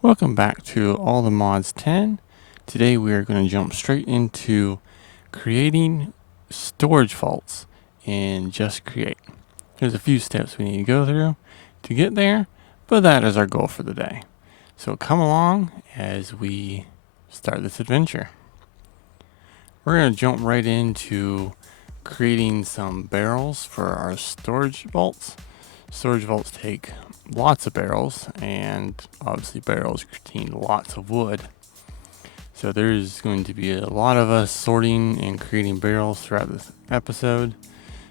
Welcome back to All the Mods 10. Today we are going to jump straight into creating storage vaults in Just Create. There's a few steps we need to go through to get there, but that is our goal for the day. So come along as we start this adventure. We're going to jump right into creating some barrels for our storage vaults. Storage vaults take lots of barrels, and obviously barrels contain lots of wood. So there's going to be a lot of us sorting and creating barrels throughout this episode.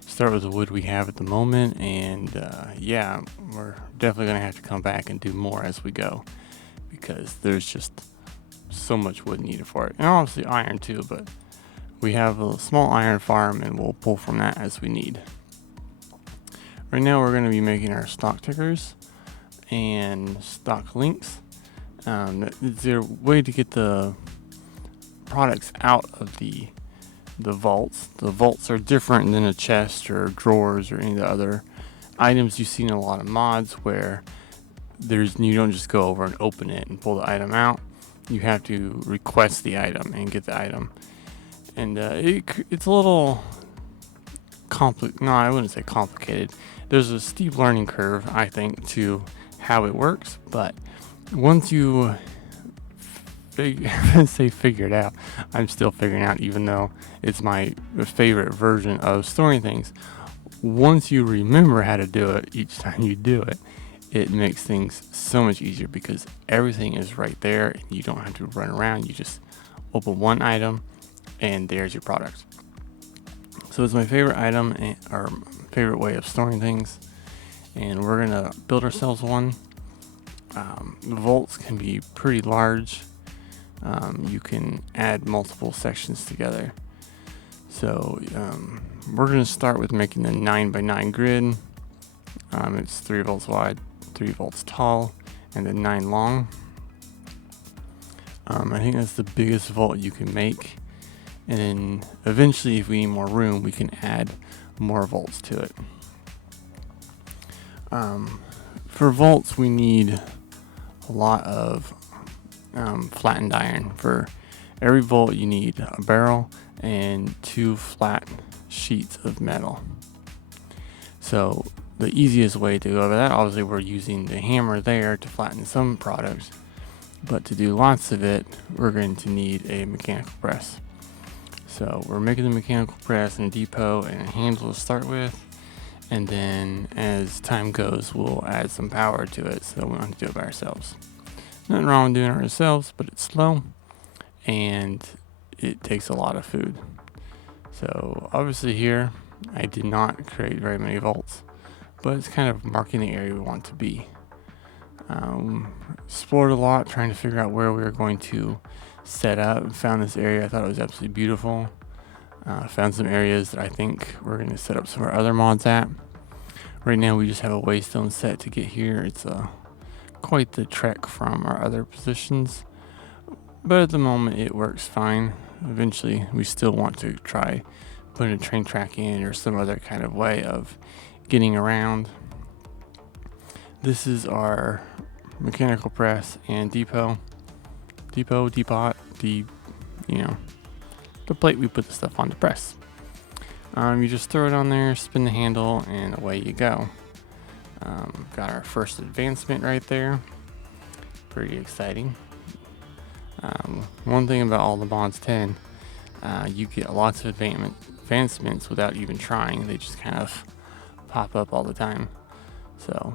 Start with the wood we have at the moment, and yeah, we're definitely going to have to come back and do more as we go, because there's just so much wood needed for it. And obviously iron too, but we have a small iron farm and we'll pull from that as we need. Right now we're going to be making our stock tickers and stock links. Is there a way to get the products out of the vaults? The vaults are different than a chest or drawers or any of the other items you see in a lot of mods, where you don't just go over and open it and pull the item out. You have to request the item and get the item, and it's a little complicated. No, I wouldn't say complicated. There's a steep learning curve, I think, to how it works, but once you figure it out, I'm still figuring out, even though it's my favorite version of storing things. Once you remember how to do it each time you do it, it makes things so much easier, because everything is right there and you don't have to run around. You just open one item and there's your product. So it's my favorite item, or favorite way of storing things, and we're gonna build ourselves one. The vaults can be pretty large. You can add multiple sections together. So we're gonna start with making the 9x9 grid. It's 3 vaults wide, 3 vaults tall, and then 9 long. I think that's the biggest vault you can make. And then eventually, if we need more room, we can add more vaults to it. For vaults, we need a lot of flattened iron. For every vault, you need a barrel and 2 flat sheets of metal. So the easiest way to go over that, obviously we're using the hammer there to flatten some products, but to do lots of it, we're going to need a mechanical press. So we're making the mechanical press and a depot and a handle to start with, and then as time goes, we'll add some power to it so we don't have to do it by ourselves. Nothing wrong with doing it ourselves, but it's slow and it takes a lot of food. So obviously here, I did not create very many vaults, but it's kind of marking the area we want to be. Explored a lot trying to figure out where we were going to set up. Found this area, I thought it was absolutely beautiful. Found some areas that I think we're going to set up some of our other mods at. Right now we just have a waystone set to get here. It's quite the trek from our other positions, but at the moment it works fine. Eventually we still want to try putting a train track in or some other kind of way of getting around. This is our mechanical press and depot, the plate we put the stuff on to press. You just throw it on there, spin the handle, and away you go. Got our first advancement right there. Pretty exciting. One thing about all the Mods 10, you get lots of advancements without even trying. They just kind of pop up all the time. So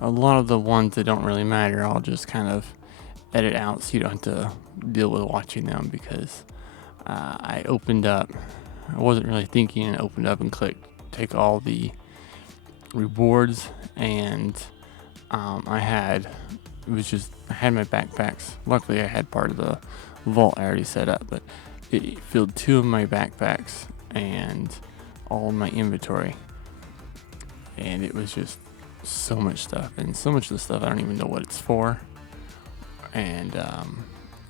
a lot of the ones that don't really matter, I'll just kind of edit out so you don't have to deal with watching them, because I wasn't really thinking, and opened up and clicked take all the rewards, and I had my backpacks. Luckily I had part of the vault already set up, but it filled 2 of my backpacks and all of my inventory, and it was just so much stuff, and so much of the stuff I don't even know what it's for. And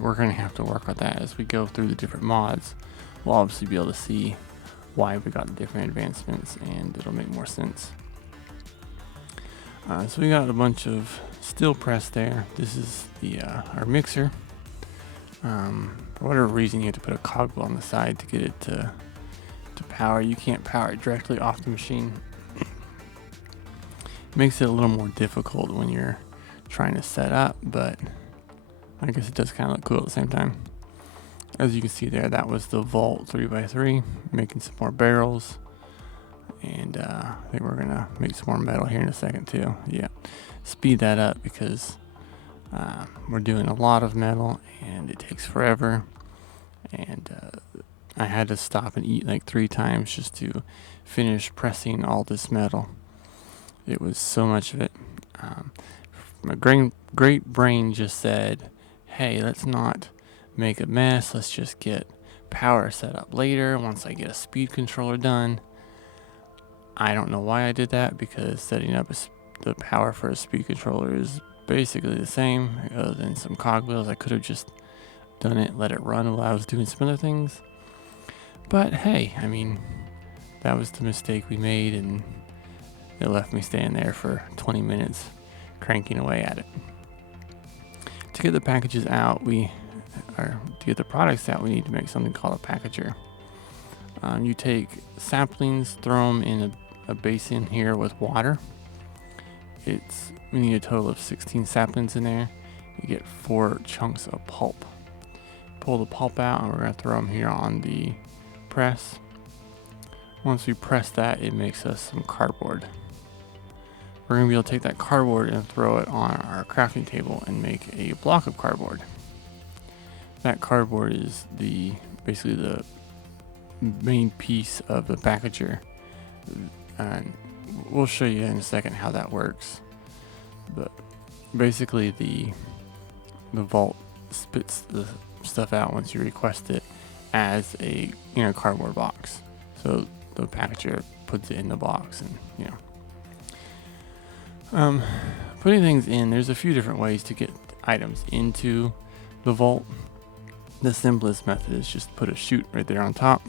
we're going to have to work on that as we go through the different mods. We'll obviously be able to see why we got the different advancements, and it'll make more sense. So we got a bunch of steel press there. This is the our mixer. For whatever reason, you have to put a cog on the side to get it to power. You can't power it directly off the machine. Makes it a little more difficult when you're trying to set up, but I guess it does kind of look cool at the same time. As you can see there, that was the Vault 3x3, making some more barrels. And I think we're gonna make some more metal here in a second too. Yeah, speed that up because we're doing a lot of metal and it takes forever. And I had to stop and eat like 3 times just to finish pressing all this metal. It was so much of it. My great brain just said, hey, let's not make a mess. Let's just get power set up later once I get a speed controller done. I don't know why I did that, because setting up the power for a speed controller is basically the same, other than some cogwheels. I could have just done it, let it run while I was doing some other things. But hey, I mean, that was the mistake we made, and it left me standing there for 20 minutes cranking away at it. To get the packages out, to get the products out, we need to make something called a packager. You take saplings, throw them in a basin here with water. We need a total of 16 saplings in there. You get 4 chunks of pulp. Pull the pulp out, and we're going to throw them here on the press. Once we press that, it makes us some cardboard. We're going to be able to take that cardboard and throw it on our crafting table and make a block of cardboard. That cardboard is basically the main piece of the packager, and we'll show you in a second how that works. But basically the Vault spits the stuff out once you request it as a cardboard box. So the packager puts it in the box, and putting things in, there's a few different ways to get items into the Vault. The simplest method is just put a chute right there on top.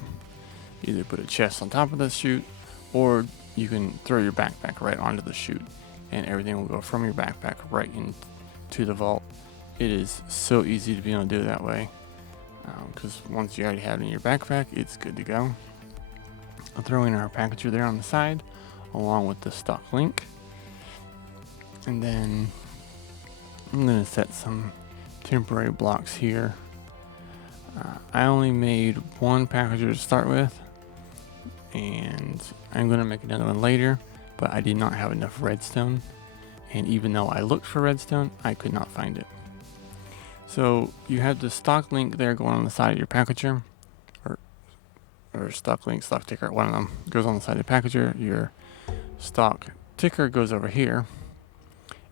Either put a chest on top of the chute, or you can throw your backpack right onto the chute, and everything will go from your backpack right into the Vault. It is so easy to be able to do it that way, because once you already have it in your backpack, it's good to go. I'll throw in our packager there on the side, along with the stock link. And then I'm going to set some temporary blocks here. I only made 1 packager to start with, and I'm going to make another one later, but I did not have enough redstone, and even though I looked for redstone, I could not find it. So you have the stock link there going on the side of your packager, or stock link, stock ticker, one of them goes on the side of the packager. Your stock ticker goes over here,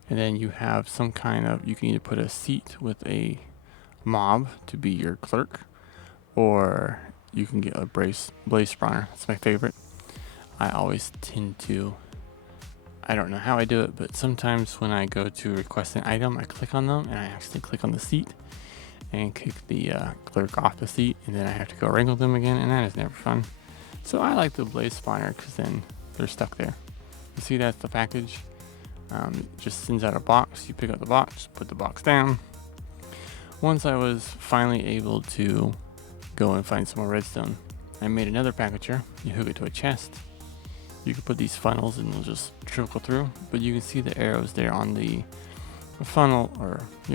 and then you have some kind of, you can either put a seat with a mob to be your clerk, or you can get a blaze spawner. That's my favorite. I always tend to, I don't know how I do it, but sometimes when I go to request an item, I click on them and I actually click on the seat and kick the clerk off the seat, and then I have to go wrangle them again, and that is never fun. So I like the blaze spawner, because then they're stuck there. You see, that's the package. It just sends out a box. You pick up the box, put the box down. Once I was finally able to go and find some more redstone, I made another packager. You hook it to a chest. You can put these funnels and they'll just trickle through, but you can see the arrows there on the funnel,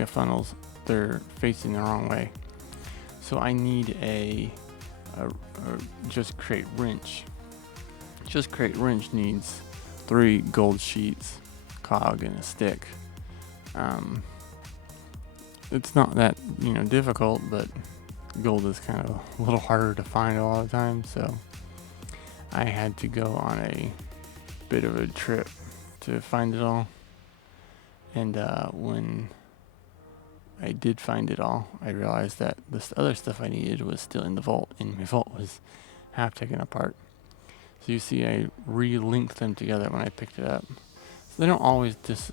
funnels. They're facing the wrong way. So I need a Just Create wrench. Just Create wrench needs 3 gold sheets, cog, and a stick. It's not that difficult, but gold is kind of a little harder to find a lot of times, so I had to go on a bit of a trip to find it all. And when I did find it all, I realized that this other stuff I needed was still in the Vault, and my Vault was half taken apart. So you see, I re-linked them together when I picked it up. So they don't always just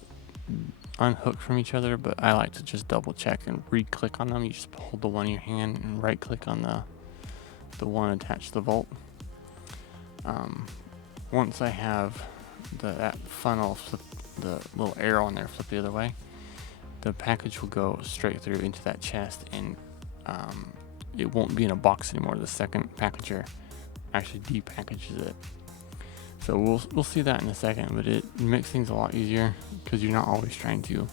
unhook from each other, but I like to just double check and re-click on them. You just hold the one in your hand and right click on the one attached to the Vault. Once I have that funnel the little arrow on there flip the other way, the package will go straight through into that chest, and it won't be in a box anymore. The second packager actually depackages it. So we'll see that in a second, but it makes things a lot easier because you're not always trying to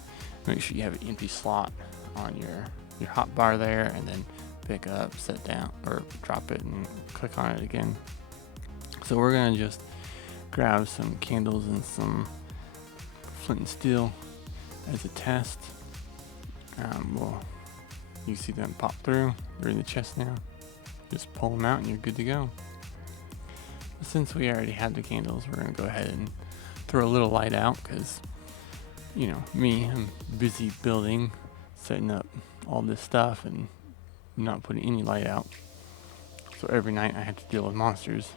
make sure you have an empty slot on your hot bar there, and then pick up, set down, or drop it and click on it again. So we're gonna just grab some candles and some flint and steel as a test. You see them pop through. They're in the chest now. Just pull them out and you're good to go. Since we already have the candles, we're gonna go ahead and throw a little light out because, you know, I'm busy building, setting up all this stuff and not putting any light out. So every night I have to deal with monsters.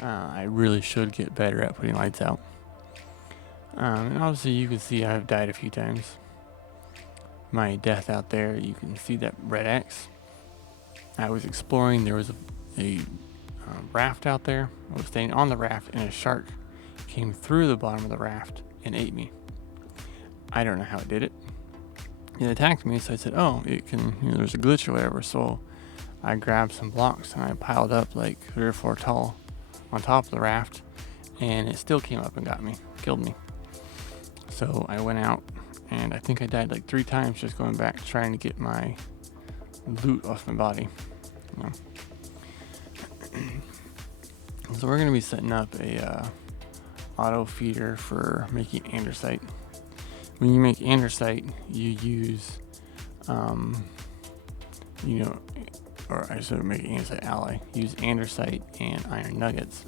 I really should get better at putting lights out. And obviously you can see I've died a few times. My death out there, you can see that red X. I was exploring, there was a raft out there. I was staying on the raft and a shark came through the bottom of the raft and ate me. I don't know how it did it. It attacked me, so I said, oh, it can, there's a glitch or whatever. So I grabbed some blocks and I piled up like 3 or 4 tall on top of the raft, and it still came up and got me, killed me. So I went out, and I think I died like 3 times just going back trying to get my loot off my body. So we're going to be setting up a auto feeder for making andesite. When you make andesite, you use, or I should make andesite alloy. Use andesite and iron nuggets.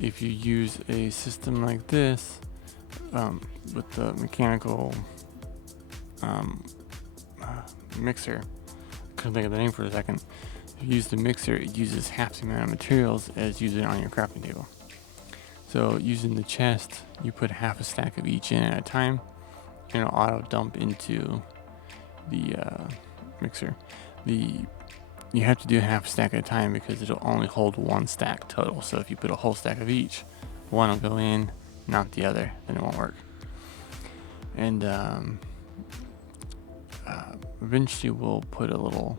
If you use a system like this, with the mechanical mixer, couldn't think of the name for a second. If you use the mixer, it uses half the amount of materials as using on your crafting table. So using the chest, you put half a stack of each in at a time, and it'll auto dump into the mixer. You have to do half a stack at a time because it'll only hold 1 stack total. So if you put a whole stack of each, one will go in, not the other, then it won't work. And eventually we'll put a little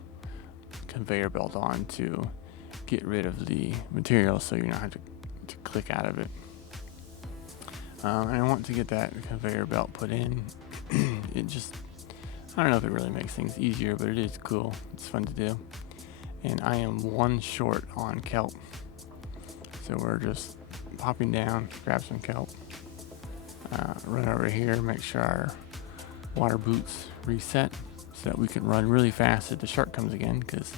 conveyor belt on to get rid of the material so you don't have to click out of it. And I want to get that conveyor belt put in. It just, I don't know if it really makes things easier, but it is cool. It's fun to do. And I am 1 short on kelp. So we're just popping down, grab some kelp, run over here, make sure our water boots reset so that we can run really fast if the shark comes again, because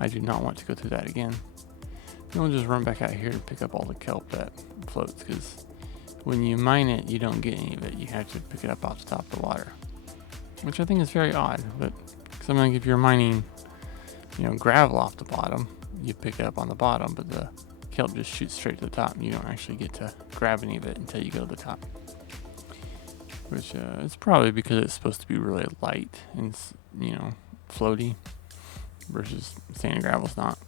I do not want to go through that again. Then we'll just run back out here and pick up all the kelp that floats, because when you mine it, you don't get any of it. You have to pick it up off the top of the water, which I think is very odd. But something like if you're mining, gravel off the bottom, you pick it up on the bottom, but the kelp just shoots straight to the top, and you don't actually get to grab any of it until you go to the top. Which it's probably because it's supposed to be really light and floaty, versus sand and gravel's not,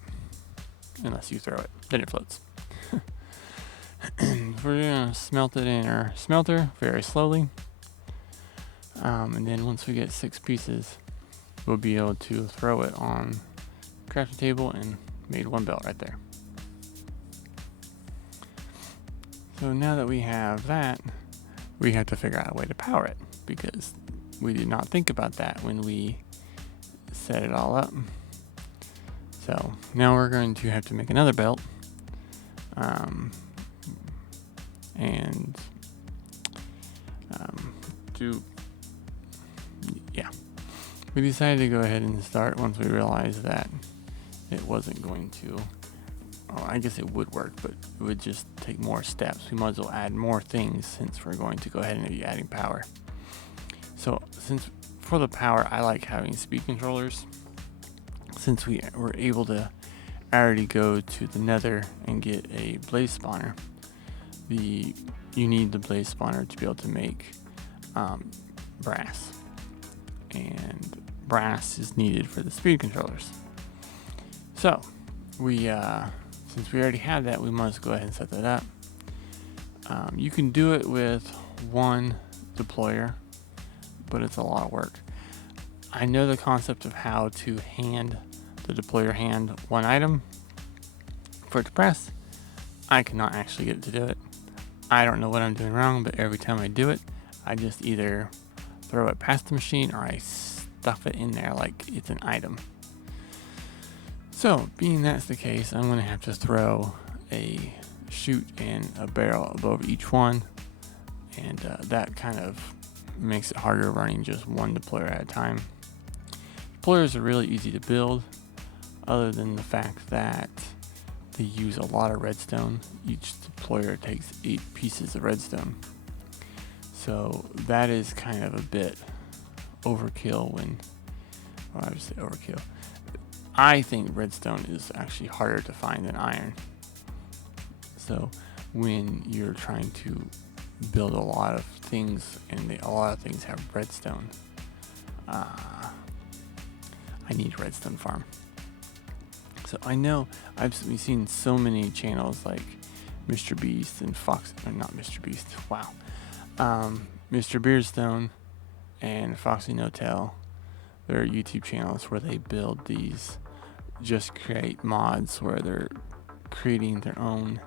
unless you throw it, then it floats. We're gonna smelt it in our smelter very slowly, and then once we get 6 pieces, we'll be able to throw it on the crafting table and made 1 belt right there. So now that we have that, we have to figure out a way to power it, because we did not think about that when we set it all up. So now we're going to have to make another belt, we decided to go ahead and start once we realized that it wasn't going to, I guess it would work, but it would just take more steps. We might as well add more things since we're going to go ahead and be adding power. So since for the power, I like having speed controllers. Since we were able to already go to the nether and get a blaze spawner, you need the blaze spawner to be able to make brass, and brass is needed for the speed controllers. So we since we already have that, we must go ahead and set that up. You can do it with one deployer, but it's a lot of work. I know the concept of how to hand the deployer hand one item for it to press. I cannot actually get it to do it. I don't know what I'm doing wrong, but every time I do it, I just either throw it past the machine or I stuff it in there like it's an item. So, being that's the case, I'm going to have to throw a chute and a barrel above each one, and that kind of makes it harder running just one deployer at a time. Deployers are really easy to build, other than the fact that they use a lot of redstone. Each deployer takes 8 pieces of redstone. So that is kind of a bit overkill when, well, I would say overkill. I think redstone is actually harder to find than iron. So when you're trying to build a lot of things and a lot of things have redstone, I need a redstone farm. So I know I've seen so many channels like Mr. Beast and Fox, or not Mr. Beast, wow. Mr. Beardstone and Foxy No Tail, their YouTube channels where they build these Just Create mods where they're creating their own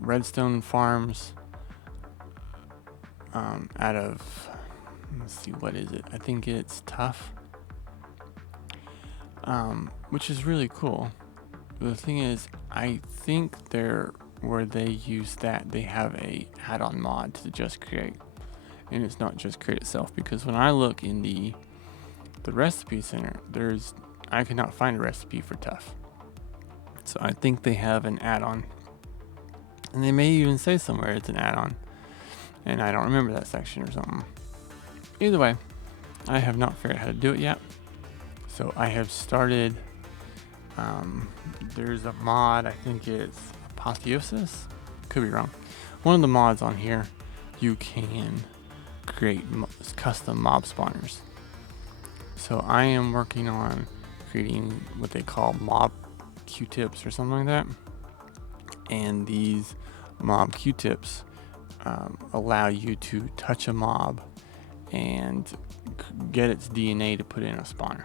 redstone farms out of, let's see, what is it? I think it's tough. Which is really cool. The thing is, I think where they use that, they have a add-on mod to Just Create, and it's not Just Create itself, because when I look in the recipe center, I cannot find a recipe for tough. So I think they have an add-on, and they may even say somewhere it's an add-on, and I don't remember that section or something. Either way, I have not figured out how to do it yet. So I have started, there's a mod, I think it's Apotheosis, could be wrong. One of the mods on here, you can create custom mob spawners. So I am working on creating what they call mob Q-tips or something like that. And these mob Q-tips allow you to touch a mob and get its DNA to put in a spawner.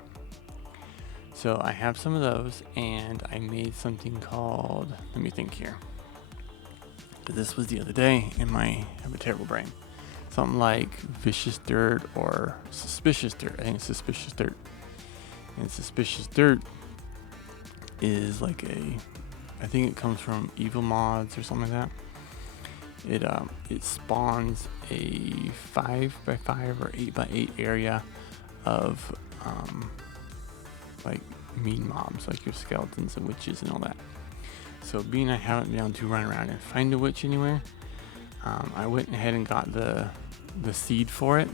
So I have some of those, and I made something called, let me think here, but this was the other day, and I have a terrible brain. Something like Vicious Dirt or Suspicious Dirt. I think it's Suspicious Dirt. And Suspicious Dirt is like I think it comes from Evil Mods or something like that. It spawns a 5x5 or 8x8 area of like mean mobs, like your skeletons and witches and all that. So being I haven't been able to run around and find a witch anywhere, I went ahead and got the seed for it.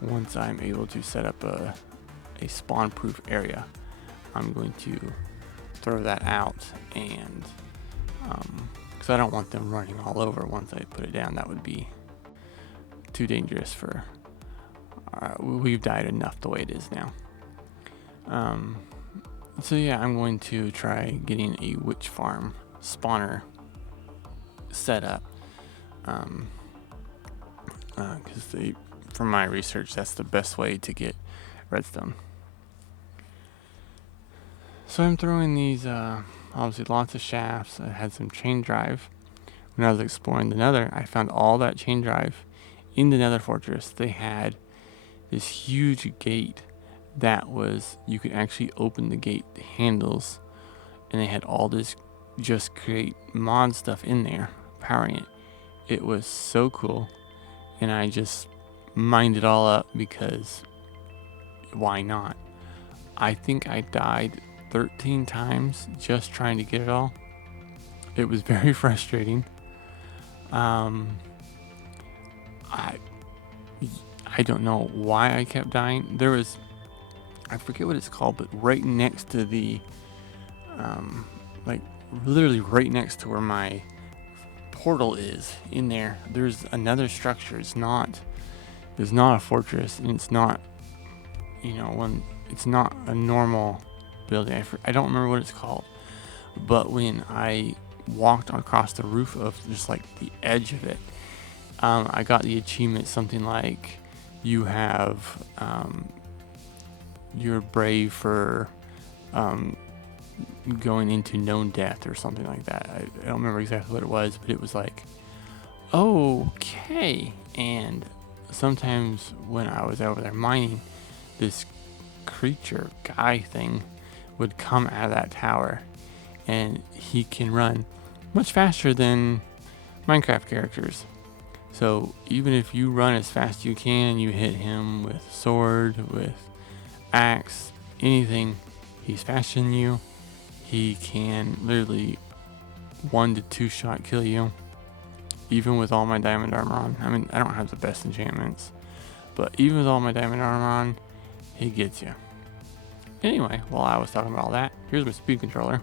Once I'm able to set up a spawn proof area, I'm going to throw that out, and because I don't want them running all over once I put it down. That would be too dangerous for we've died enough the way it is now. So yeah, I'm going to try getting a witch farm spawner set up, because from my research, that's the best way to get redstone. So I'm throwing these, obviously lots of shafts. I had some chain drive. When I was exploring the Nether, I found all that chain drive in the Nether fortress. They had this huge gate that was, you could actually open the gate handles, and they had all this Just Create mod stuff in there powering it. It was so cool, and I just mined it all up because why not? I think I died 13 times just trying to get it all. It was very frustrating. I don't know why I kept dying. There was, I forget what it's called, but right next to the, like literally right next to where my portal is in there, there's another structure. It's not a fortress, and it's not, it's not a normal building. I don't remember what it's called, but when I walked across the roof of just like the edge of it. I got the achievement something like you have you're brave for going into known death or something like that. I don't remember exactly what it was, but it was like, okay. And sometimes when I was over there mining, this creature guy thing would come out of that tower, and he can run much faster than Minecraft characters. So even if you run as fast as you can, you hit him with sword, with axe, anything, he's faster than you. He can literally 1 to 2 shot kill you, even with all my diamond armor on. I mean, I don't have the best enchantments, but even with all my diamond armor on, he gets you. Anyway, while I was talking about all that, here's my speed controller.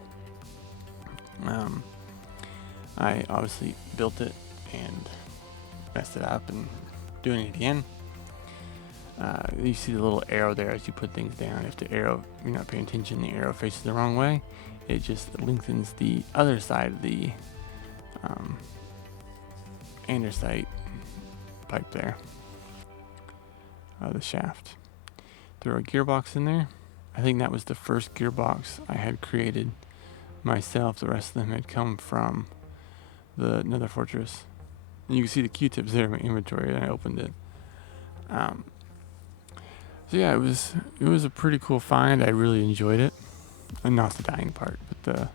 I obviously built it and messed it up and doing it again. You see the little arrow there as you put things down. If the arrow, you're not paying attention, the arrow faces the wrong way, it just lengthens the other side of the andesite pipe there, the shaft. Throw a gearbox in there. I think that was the first gearbox I had created myself. The rest of them had come from the Nether Fortress. And you can see the Q-tips there in my inventory, and I opened it. So yeah, it was a pretty cool find. I really enjoyed it, and not the dying part, but the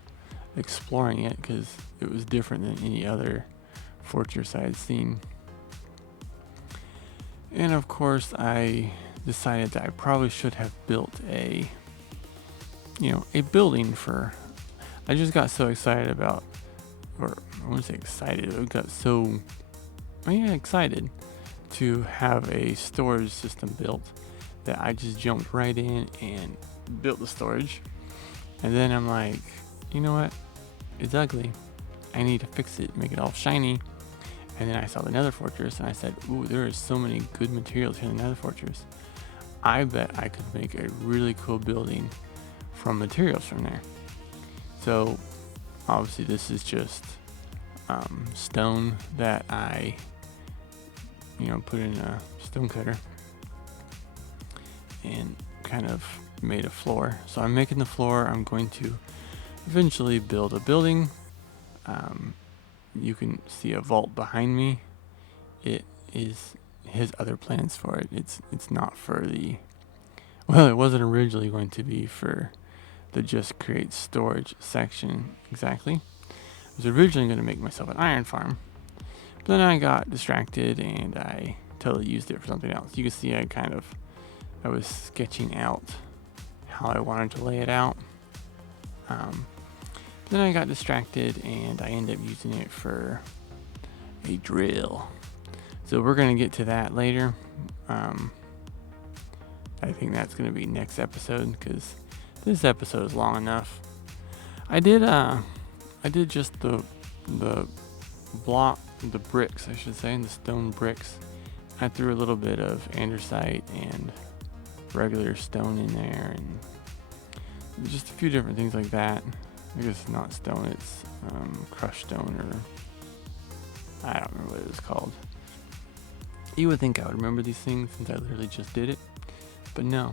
exploring it, because it was different than any other fortress I had seen. And of course, I decided that I probably should have built a building for. I just got so excited about, or I wouldn't say excited. I got so excited to have a storage system built that I just jumped right in and built the storage. And then I'm like, you know what? It's ugly. I need to fix it, make it all shiny. And then I saw the Nether Fortress, and I said, ooh, there are so many good materials here in the Nether Fortress. I bet I could make a really cool building from materials from there. So obviously this is just stone that I put in a stone cutter and kind of made a floor. So I'm making the floor. I'm going to eventually build a building. You can see a vault behind me. It is his other plans for it. It's not for the, well, it wasn't originally going to be for the Just Create storage section exactly. I was originally going to make myself an iron farm, but then I got distracted and I totally used it for something else. You can see I was sketching out how I wanted to lay it out. Then I got distracted and I ended up using it for a drill. So we're going to get to that later. I think that's going to be next episode, because this episode is long enough. I did just the bricks, I should say, the stone bricks. I threw a little bit of andesite and regular stone in there, and just a few different things like that. I guess it's not stone, it's crushed stone, or I don't remember what it was called. You would think I would remember these things since I literally just did it, but no.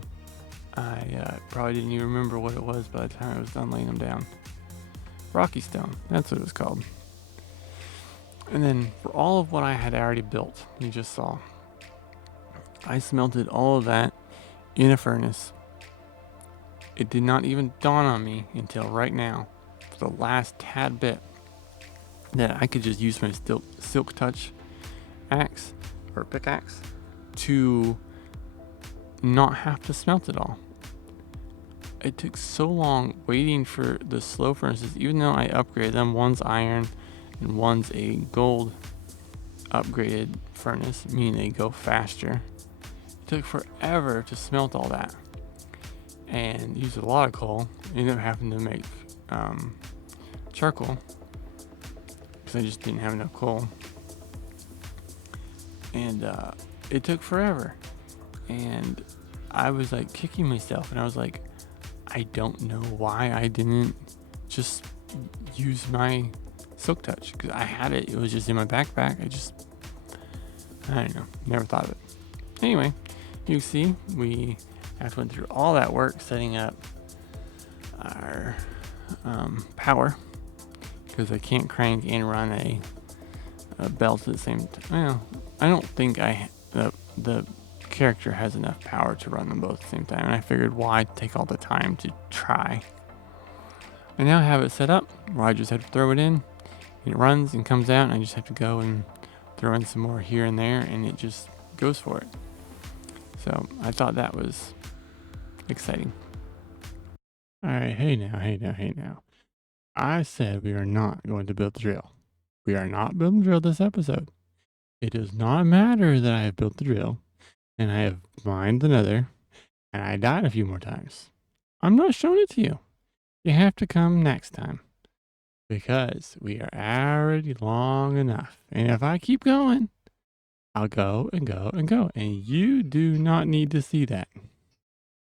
I probably didn't even remember what it was by the time I was done laying them down. Rocky stone, that's what it was called. And then for all of what I had already built, you just saw, I smelted all of that in a furnace. It did not even dawn on me until right now, for the last tad bit, that I could just use my silk touch axe or pickaxe to not have to smelt it all. It took so long waiting for the slow furnaces, even though I upgraded them. One's iron and one's a gold upgraded furnace, meaning they go faster. It took forever to smelt all that and used a lot of coal. Ended up having to make charcoal because I just didn't have enough coal, and it took forever. And I was like kicking myself, and I was like, I don't know why I didn't just use my silk touch because I had it. It was just in my backpack. I don't know. Never thought of it. Anyway, you see, we after went through all that work setting up our power because I can't crank and run a belt at the same time. Well, I don't think the character has enough power to run them both at the same time, and I figured why take all the time to try. I now have it set up where I just have to throw it in and it runs and comes out, and I just have to go and throw in some more here and there, and it just goes for it. So I thought that was exciting. All right, hey now. I said we are not going to build the drill. We are not building the drill this episode. It does not matter that I have built the drill and I have mined another and I died a few more times. I'm not showing it to you. You have to come next time because we are already long enough. And if I keep going, I'll go and go and go. And you do not need to see that.